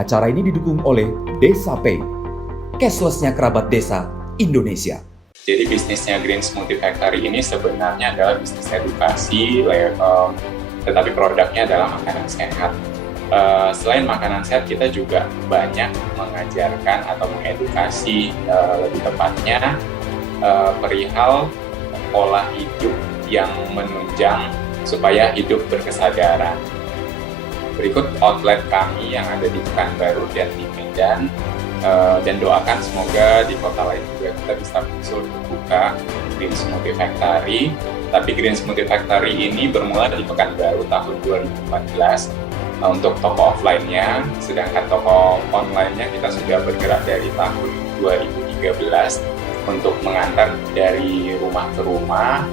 Acara ini didukung oleh Desa Pay, cashless-nya kerabat desa Indonesia. Jadi bisnisnya Green Smoothie Factory ini sebenarnya adalah bisnis edukasi, tetapi produknya adalah makanan sehat. Selain makanan sehat, kita juga banyak mengajarkan atau mengedukasi, lebih tepatnya perihal pola hidup yang menunjang supaya hidup berkesadaran. Berikut outlet kami yang ada di Pekanbaru dan di Medan, dan doakan semoga di kota lain juga kita bisa muncul buka Green Smoothie Factory. Tapi Green Smoothie Factory ini bermula di Pekanbaru tahun 2014 untuk toko offline-nya, sedangkan toko online-nya kita sudah bergerak dari tahun 2013 untuk mengantar dari rumah ke rumah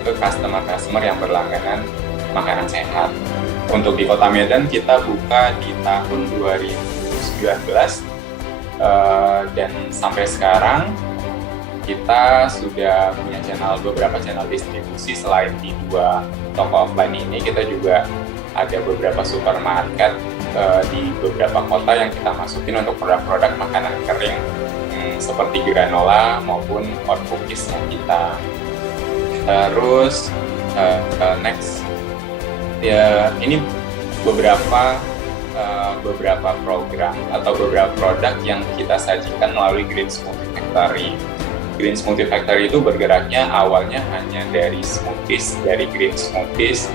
ke customer-customer yang berlangganan makanan sehat. Untuk di Kota Medan kita buka di tahun 2019 dan sampai sekarang kita sudah punya beberapa channel distribusi. Selain di 2 toko offline ini, kita juga ada beberapa supermarket di beberapa kota yang kita masukin untuk produk-produk makanan kering seperti granola maupun hot cookies yang kita. Terus next ya, ini beberapa program atau beberapa produk yang kita sajikan melalui Green Smoothie Factory. Green Smoothie Factory itu bergeraknya awalnya hanya dari smoothies, dari green smoothies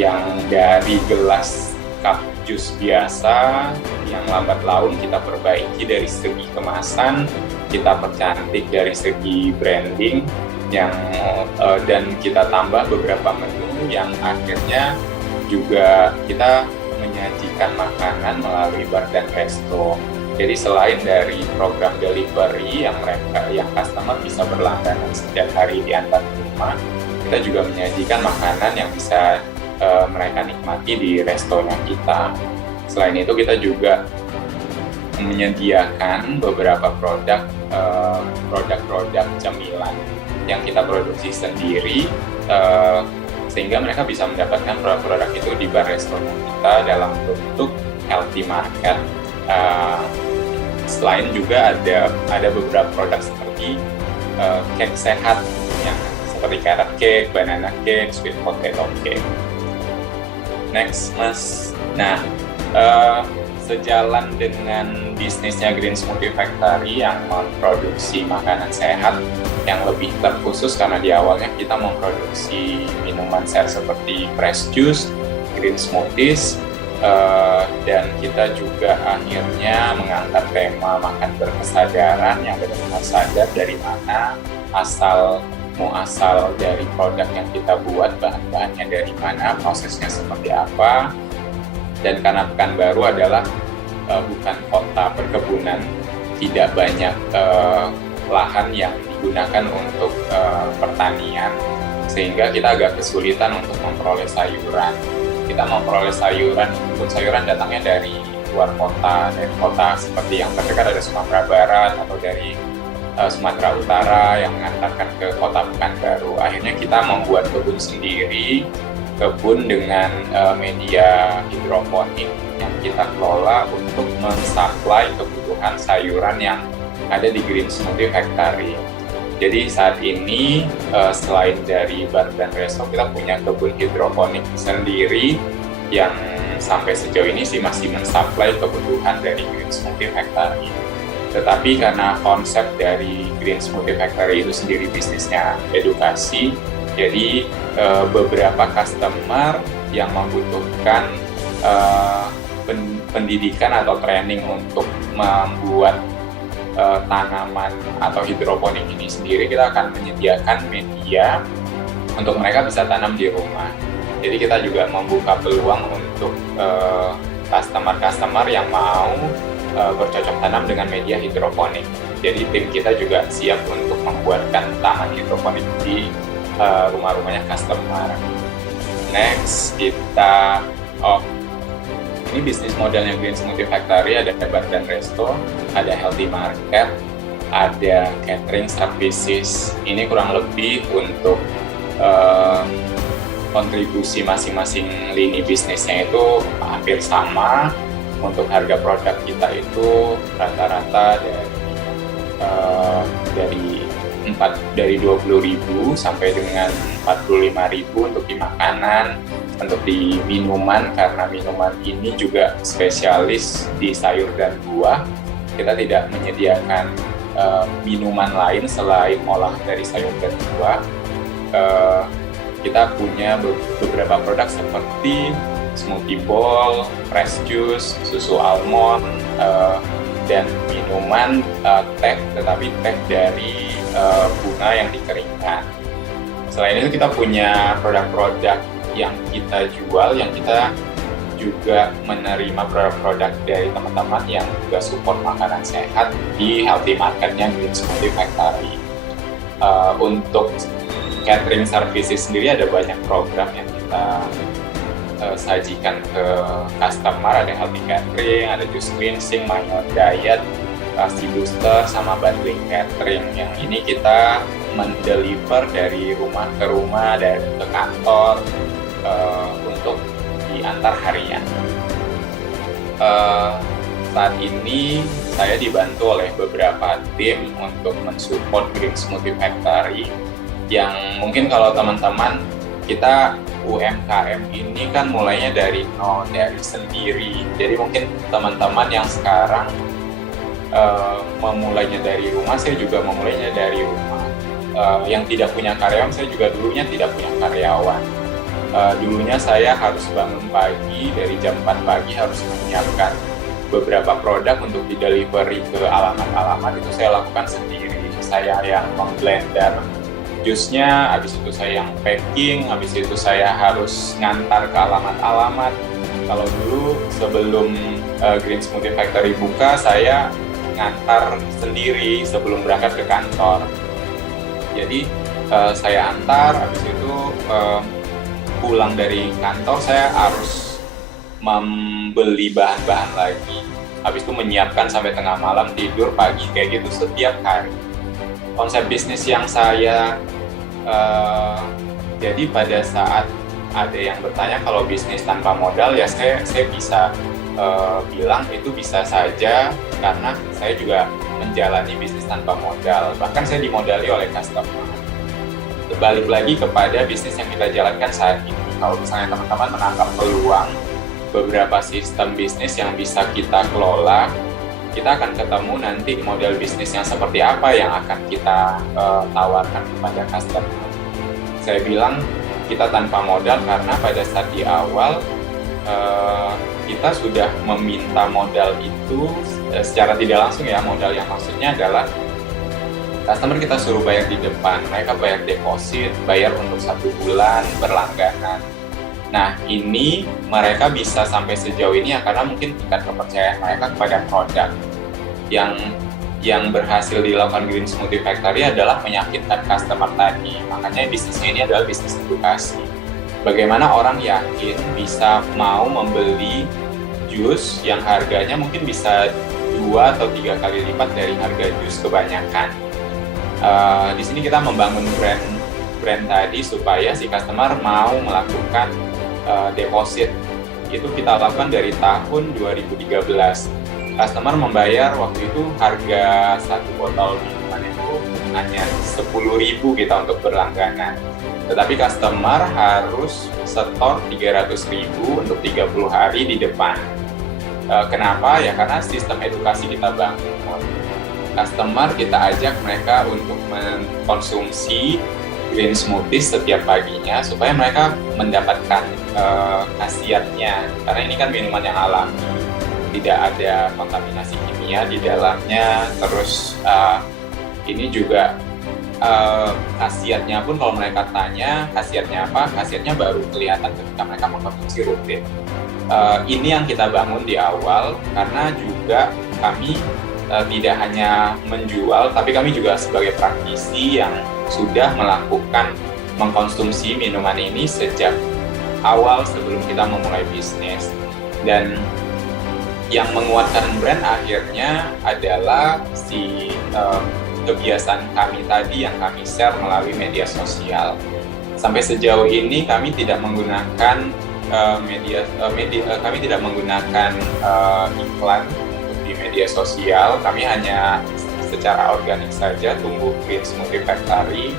yang dari gelas cup jus biasa yang lambat laun kita perbaiki dari segi kemasan, kita percantik dari segi branding dan kita tambah beberapa menu yang akhirnya juga kita menyajikan makanan melalui bar dan resto. Jadi selain dari program delivery yang customer bisa berlangganan setiap hari diantar ke rumah, kita juga menyajikan makanan yang bisa mereka nikmati di restonya kita. Selain itu kita juga menyediakan beberapa produk cemilan yang kita produksi sendiri, sehingga mereka bisa mendapatkan produk-produk itu di bar restoran kita dalam bentuk healthy market. Selain juga ada beberapa produk seperti cake sehat yang seperti carrot cake, banana cake, sweet potato cake. Next, Mas. Nah, sejalan dengan bisnisnya Green Smoothie Factory yang memproduksi makanan sehat yang lebih terkhusus, karena di awalnya kita memproduksi minuman sehat seperti fresh juice, green smoothies, dan kita juga akhirnya mengangkat tema makan berkesadaran yang benar-benar sadar dari mana asal dari produk yang kita buat, bahan-bahannya dari mana, prosesnya seperti apa. Dan karena Pekanbaru adalah bukan kota perkebunan, tidak banyak lahan yang digunakan untuk pertanian, sehingga kita agak kesulitan untuk memperoleh sayuran. Kita memperoleh sayuran datangnya dari luar kota, dari kota seperti yang terdekat ada Sumatera Barat atau dari Sumatera Utara yang mengantarkan ke kota Pekanbaru. Akhirnya kita membuat kebun sendiri, kebun dengan media hidroponik yang kita kelola untuk mensuplai kebutuhan sayuran yang ada di Green Smoothie Factory. Jadi saat ini selain dari bar dan resto, kita punya kebun hidroponik sendiri yang sampai sejauh ini sih masih mensuplai kebutuhan dari Green Smoothie Factory. Tetapi karena konsep dari Green Smoothie Factory itu sendiri bisnisnya edukasi, jadi beberapa customer yang membutuhkan pendidikan atau training untuk membuat tanaman atau hidroponik ini sendiri, kita akan menyediakan media untuk mereka bisa tanam di rumah. Jadi kita juga membuka peluang untuk customer-customer yang mau bercocok tanam dengan media hidroponik. Jadi tim kita juga siap untuk membuatkan taman hidroponik di rumah-rumahnya customer. Next, ini bisnis modelnya Green Smoothie Factory, ada bar dan resto, ada healthy market, ada catering services. Ini kurang lebih untuk kontribusi masing-masing lini bisnisnya itu hampir sama. Untuk harga produk kita itu rata-rata dari 20.000 sampai dengan 45.000 untuk di makanan. Untuk di minuman, karena minuman ini juga spesialis di sayur dan buah, kita tidak menyediakan minuman lain selain olahan dari sayur dan buah. Kita punya beberapa produk seperti smoothie bowl, fresh juice, susu almond, dan minuman teh, tetapi teh dari bunga yang dikeringkan. Selain itu kita punya produk-produk yang kita jual, yang kita juga menerima produk-produk dari teman-teman yang juga support makanan sehat di healthy marketnya Green Smoothie Factory. Untuk catering services sendiri ada banyak program yang kita sajikan ke customer. Ada healthy catering, ada juice cleansing, minor diet, Rasi booster, sama bundling catering. Yang ini kita mendeliver dari rumah ke rumah, dari ke kantor, untuk diantar harian. Saat ini saya dibantu oleh beberapa tim untuk mensupport Green Smoothie Factory, yang mungkin kalau teman-teman, kita UMKM ini kan mulainya dari nol, dari sendiri. Jadi mungkin teman-teman yang sekarang memulainya dari rumah, saya juga memulainya dari rumah. Yang tidak punya karyawan, saya juga dulunya tidak punya karyawan. Dulunya saya harus bangun pagi, dari jam 4 pagi harus menyiapkan beberapa produk untuk di-delivery ke alamat-alamat. Itu saya lakukan sendiri. Saya yang meng-blender jusnya, habis itu saya yang packing, habis itu saya harus ngantar ke alamat-alamat. Kalau dulu sebelum Green Smoothie Factory buka, saya ngantar sendiri sebelum berangkat ke kantor. Jadi saya antar, habis itu pulang dari kantor saya harus membeli bahan-bahan lagi, habis itu menyiapkan sampai tengah malam, tidur pagi, kayak gitu setiap hari. Konsep bisnis yang saya jadi pada saat ada yang bertanya kalau bisnis tanpa modal, ya saya bisa bilang itu bisa saja, karena saya juga menjalani bisnis tanpa modal, bahkan saya dimodali oleh customer. Balik lagi kepada bisnis yang kita jalankan saat ini. Kalau misalnya teman-teman menangkap peluang beberapa sistem bisnis yang bisa kita kelola, kita akan ketemu nanti model bisnis yang seperti apa yang akan kita tawarkan kepada customer. Saya bilang kita tanpa modal karena pada saat di awal kita sudah meminta modal itu secara tidak langsung, ya. Modal yang maksudnya adalah customer kita suruh bayar di depan, mereka bayar deposit, bayar untuk 1 bulan berlangganan. Nah, ini mereka bisa sampai sejauh ini ya karena mungkin tingkat kepercayaan mereka kepada produk. Yang berhasil dilakukan Green Smoothie Factory adalah meyakinkan customer tadi. Makanya bisnisnya ini adalah bisnis edukasi. Bagaimana orang yakin bisa mau membeli jus yang harganya mungkin bisa 2 atau 3 kali lipat dari harga jus kebanyakan. Di sini kita membangun brand tadi supaya si customer mau melakukan deposit. Itu kita lakukan dari tahun 2013. Customer membayar waktu itu harga 1 botol minuman itu hanya 10.000 kita untuk berlangganan. Tetapi customer harus setor 300.000 untuk 30 hari di depan. Kenapa? Ya karena sistem edukasi kita bangun. Customer kita ajak mereka untuk mengkonsumsi green smoothies setiap paginya supaya mereka mendapatkan khasiatnya, karena ini kan minuman yang alami, tidak ada kontaminasi kimia di dalamnya. Terus ini juga khasiatnya pun kalau mereka tanya khasiatnya apa, khasiatnya baru kelihatan ketika mereka mengkonsumsi rutin. Ini yang kita bangun di awal karena juga kami tidak hanya menjual, tapi kami juga sebagai praktisi yang sudah melakukan mengkonsumsi minuman ini sejak awal sebelum kita memulai bisnis. Dan yang menguatkan brand akhirnya adalah si kebiasaan kami tadi yang kami share melalui media sosial. Sampai sejauh ini kami tidak menggunakan kami tidak menggunakan iklan untuk di media sosial. Kami hanya secara organik saja tumbuh Green Smoothie Factory.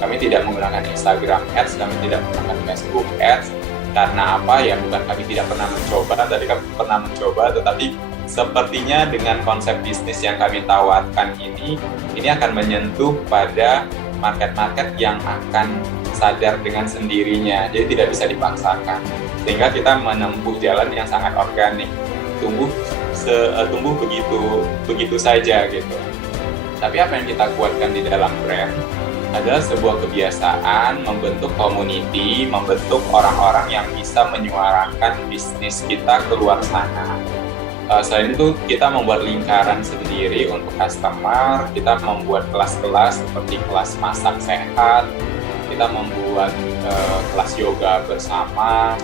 Kami tidak menggunakan Instagram Ads, kami tidak menggunakan Facebook Ads. Karena apa? Ya bukan kami tidak pernah mencoba, tadi kami pernah mencoba, tetapi sepertinya dengan konsep bisnis yang kami tawarkan ini akan menyentuh pada market-market yang akan sadar dengan sendirinya, jadi tidak bisa dipaksakan. Sehingga kita menempuh jalan yang sangat organik, tumbuh begitu saja gitu. Tapi apa yang kita kuatkan di dalam brand adalah sebuah kebiasaan membentuk community, membentuk orang-orang yang bisa menyuarakan bisnis kita keluar sana. Selain itu, kita membuat lingkaran sendiri untuk customer, kita membuat kelas-kelas seperti kelas masak sehat, kita membuat kelas yoga bersama,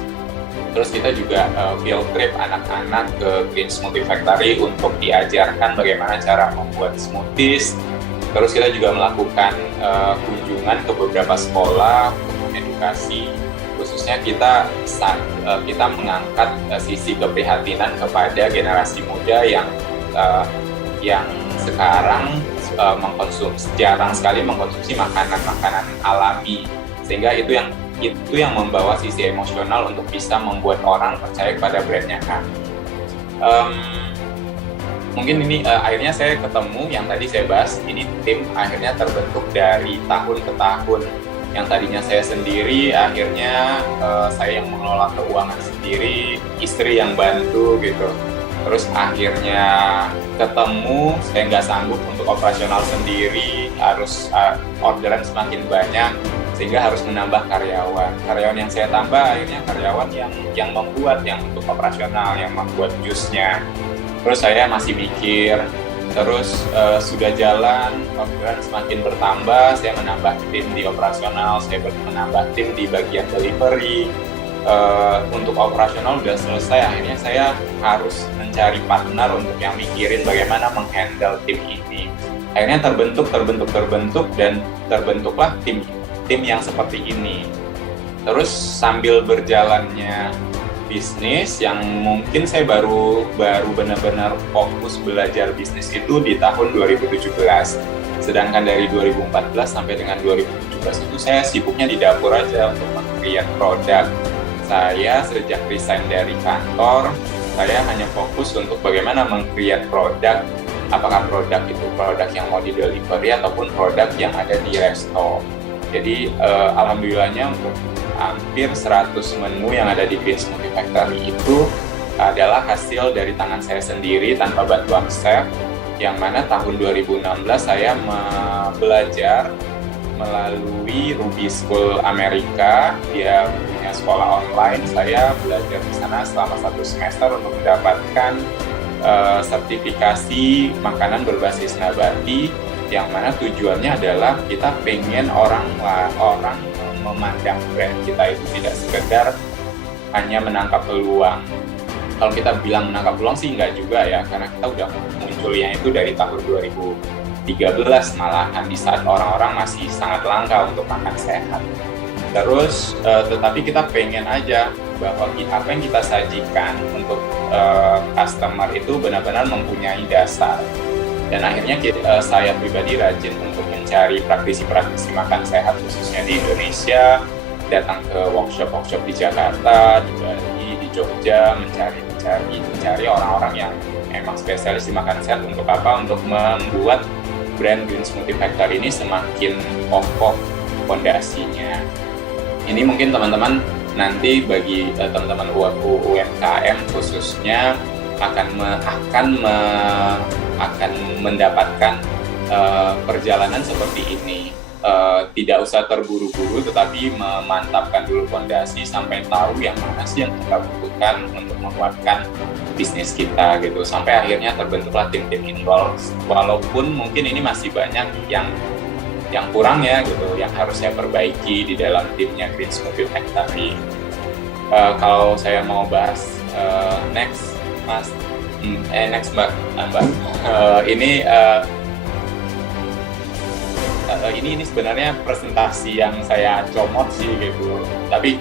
terus kita juga field trip anak-anak ke Green Smoothie Factory untuk diajarkan bagaimana cara membuat smoothies. Terus kita juga melakukan kunjungan ke beberapa sekolah untuk edukasi. Khususnya kita mengangkat sisi keprihatinan kepada generasi muda yang sekarang jarang sekali mengkonsumsi makanan-makanan alami, sehingga itu yang membawa sisi emosional untuk bisa membuat orang percaya pada brandnya kami. Mungkin ini akhirnya saya ketemu yang tadi saya bahas, ini tim akhirnya terbentuk dari tahun ke tahun. Yang tadinya saya sendiri, akhirnya saya yang mengelola keuangan sendiri, istri yang bantu gitu. Terus akhirnya ketemu, saya nggak sanggup untuk operasional sendiri, harus orderan semakin banyak, sehingga harus menambah karyawan. Karyawan yang saya tambah akhirnya karyawan yang membuat, yang untuk operasional, yang membuat jusnya. Terus saya masih mikir, terus sudah jalan, orderan semakin bertambah, saya menambah tim di operasional, saya menambah tim di bagian delivery. Untuk operasional udah selesai, akhirnya saya harus mencari partner untuk yang mikirin bagaimana menghandle tim ini. Akhirnya terbentuk dan terbentuklah tim yang seperti ini. Terus sambil berjalannya bisnis yang mungkin saya baru benar-benar fokus belajar bisnis itu di tahun 2017. Sedangkan dari 2014 sampai dengan 2017 itu saya sibuknya di dapur aja untuk meng-create produk. Saya sejak resign dari kantor, saya hanya fokus untuk bagaimana meng-create produk, apakah produk itu produk yang mau di-delivery ataupun produk yang ada di resto. Jadi alhamdulillahnya untuk hampir 100 menu yang ada di Green Smoothie Factory itu adalah hasil dari tangan saya sendiri tanpa bantuan chef, yang mana tahun 2016 saya belajar melalui Ruby School Amerika. Dia punya sekolah online, saya belajar di sana selama 1 semester untuk mendapatkan sertifikasi makanan berbasis nabati, yang mana tujuannya adalah kita pengen orang memandang brand kita itu tidak sekedar hanya menangkap peluang. Kalau kita bilang menangkap peluang sih enggak juga ya, karena kita udah munculnya itu dari tahun 2013 malahan, di saat orang-orang masih sangat langka untuk makan sehat. Terus tetapi kita pengen aja bahwa apa yang kita sajikan untuk customer itu benar-benar mempunyai dasar. Dan akhirnya saya pribadi rajin untuk mencari praktisi-praktisi makan sehat khususnya di Indonesia, datang ke workshop-workshop di Jakarta, di Bali, di Jogja, mencari orang-orang yang emang spesialis di makan sehat. Untuk apa? Untuk membuat brand Green Smoothie Factory ini semakin kokoh fondasinya. Ini mungkin teman-teman nanti bagi teman-teman UMKM khususnya akan mendapatkan perjalanan seperti ini. Tidak usah terburu-buru, tetapi memantapkan dulu fondasi sampai tahu yang mana sih yang kita butuhkan untuk menguatkan bisnis kita gitu. Sampai akhirnya terbentuklah tim-tim involved. Walaupun mungkin ini masih banyak yang kurang ya gitu, yang harus saya perbaiki di dalam timnya Green Smoothie Factory. Kalau saya mau bahas next Mbak. Ini sebenarnya presentasi yang saya comot sih gitu. Tapi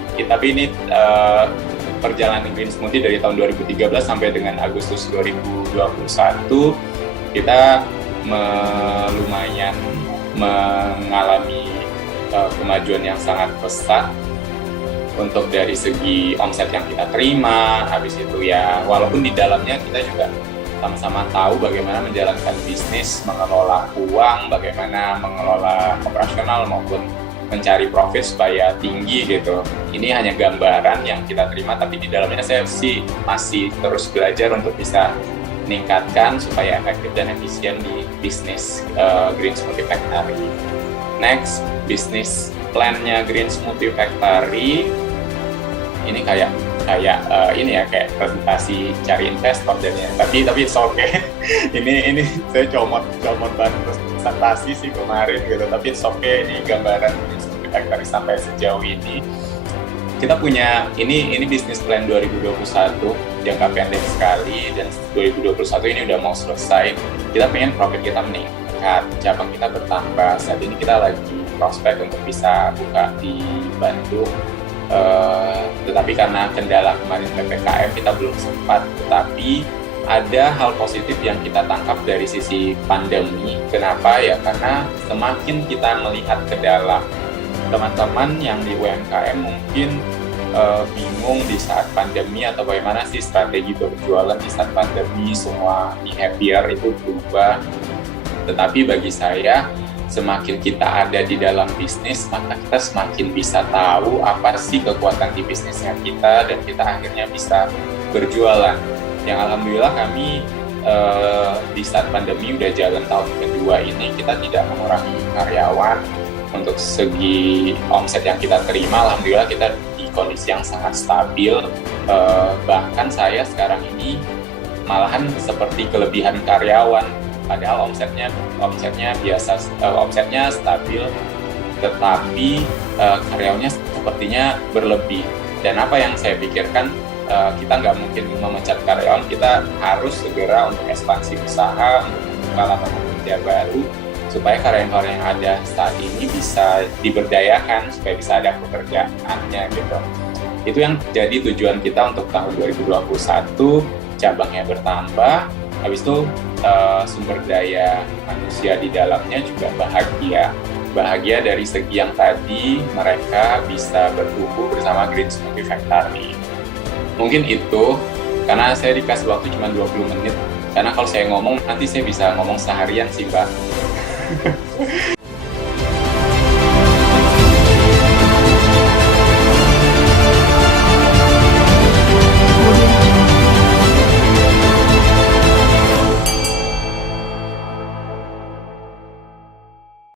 ini perjalanan Green Smoothie dari tahun 2013 sampai dengan Agustus 2021, kita lumayan mengalami kemajuan yang sangat pesat untuk dari segi omset yang kita terima. Habis itu ya, walaupun di dalamnya kita juga sama-sama tahu bagaimana menjalankan bisnis, mengelola uang, bagaimana mengelola operasional maupun mencari profit supaya tinggi gitu. Ini hanya gambaran yang kita terima, tapi di dalamnya saya sih masih terus belajar untuk bisa meningkatkan supaya efektif dan efisien di bisnis Green Smoothie Factory. Next, bisnis plan-nya Green Smoothie Factory ini kayak kayak presentasi cari investor jadinya, tapi it's okay. ini saya comot banget presentasi sih kemarin gitu, tapi it's okay. Ini gambaran Green Smoothie Factory sampai sejauh ini. Kita punya ini bisnis plan 2021 jangka pendek sekali, dan 2021 ini udah mau selesai. Kita pengen profit kita meningkat, cabang kita bertambah. Saat ini kita lagi prospek untuk bisa buka di Bandung. Tetapi karena kendala kemarin PPKM kita belum sempat. Tetapi ada hal positif yang kita tangkap dari sisi pandemi. Kenapa ya? Karena semakin kita melihat ke dalam, teman-teman yang di UMKM mungkin bingung di saat pandemi atau bagaimana sih strategi berjualan di saat pandemi, semua behavior itu berubah. Tetapi bagi saya, semakin kita ada di dalam bisnis, maka kita semakin bisa tahu apa sih kekuatan di bisnisnya kita, dan kita akhirnya bisa berjualan. Yang alhamdulillah kami di saat pandemi udah jalan tahun kedua ini, kita tidak mengurangi karyawan. Untuk segi omset yang kita terima, alhamdulillah kita di kondisi yang sangat stabil. Bahkan saya sekarang ini malahan seperti kelebihan karyawan. Padahal omsetnya biasa, omsetnya stabil, tetapi karyawannya sepertinya berlebih. Dan apa yang saya pikirkan, kita nggak mungkin memecat karyawan, kita harus segera untuk ekspansi usaha, untuk membuka lapangan kerja baru, supaya karyawan yang ada saat ini bisa diberdayakan, supaya bisa ada pekerjaannya gitu. Itu yang jadi tujuan kita untuk tahun 2021, cabangnya bertambah. Habis itu sumber daya manusia di dalamnya juga bahagia dari segi yang tadi mereka bisa bertumbuh bersama Green Smoothie Factory. Mungkin itu, karena saya dikasih waktu cuma 20 menit, karena kalau saya ngomong nanti saya bisa ngomong seharian sih Mbak.